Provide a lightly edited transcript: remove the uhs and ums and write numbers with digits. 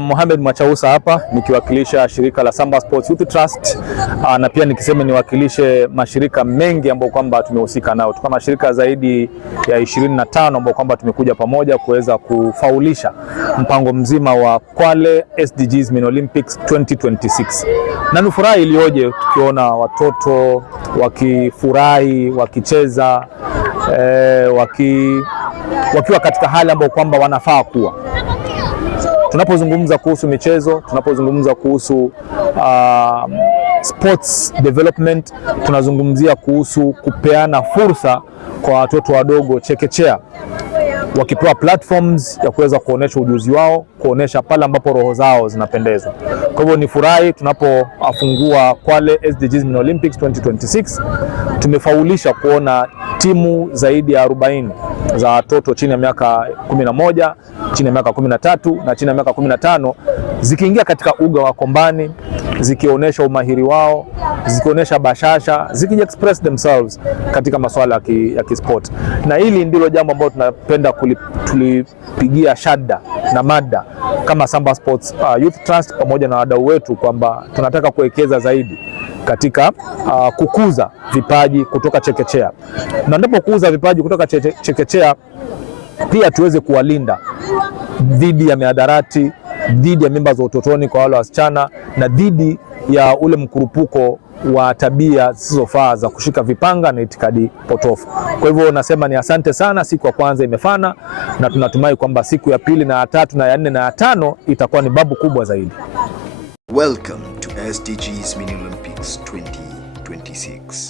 Mohamed Mwachausa hapa nikiwakilisha shirika la Samba Sports Youth Trust, na pia nikisema niwakilishe mashirika mengi ambayo kwamba tumehusika nao. Tuko mashirika zaidi ya 25 ambayo kwamba tumekuja pamoja kuweza kufaulisha mpango mzima wa Kwale SDGs Mini Olympics 2026. Na ni furaha iliyoje tukiona watoto wakifurahi, wakicheza, wakiwa katika hali ambayo kwamba wanafaa kuwa. Tunapozungumza kuhusu michezo, tunapozungumza kuhusu sports development, tunazungumzia kuhusu kupeana fursa kwa watoto wadogo chekechea, wakipewa platforms ya kuweza kuonesha ujuzi wao, kuonesha pale ambapo roho zao zinapendezwa. Kwa hivyo ni furahi tunapofungua Kwale SDGs Mini Olympics 2026. Tumefaulisha kuona timu zaidi ya 40 za watoto chini ya miaka 11, chini ya miaka 13 na chini ya miaka 15 zikiingia katika uga wa kombani, zikionyesha umahiri wao, zikionyesha bashasha, ziki-express themselves katika masuala ya kisport. Na hili ndilo jambo ambalo tunapenda tulipigia shada na mada kama Samba Sports Youth Trust pamoja na wadau wetu, kwamba tunataka kuwekeza zaidi katika kukuza vipaji kutoka chekechea. Na ndipo kukuza vipaji kutoka chekechea pia tuweze kuwalinda dhidi ya mihadarati, dhidi ya mimba za utotoni kwa wale wasichana, na dhidi ya ule mkurupuko wa tabia zisizofaa za kushika vipanga na itikadi potofu. Kwa hivyo nasema ni asante sana. Siku ya kwanza imefana na tunatumai kwamba siku ya pili na ya tatu na ya nne na ya tano itakuwa ni babu kubwa zaidi. Welcome to SDGs Mini Olympics 2026.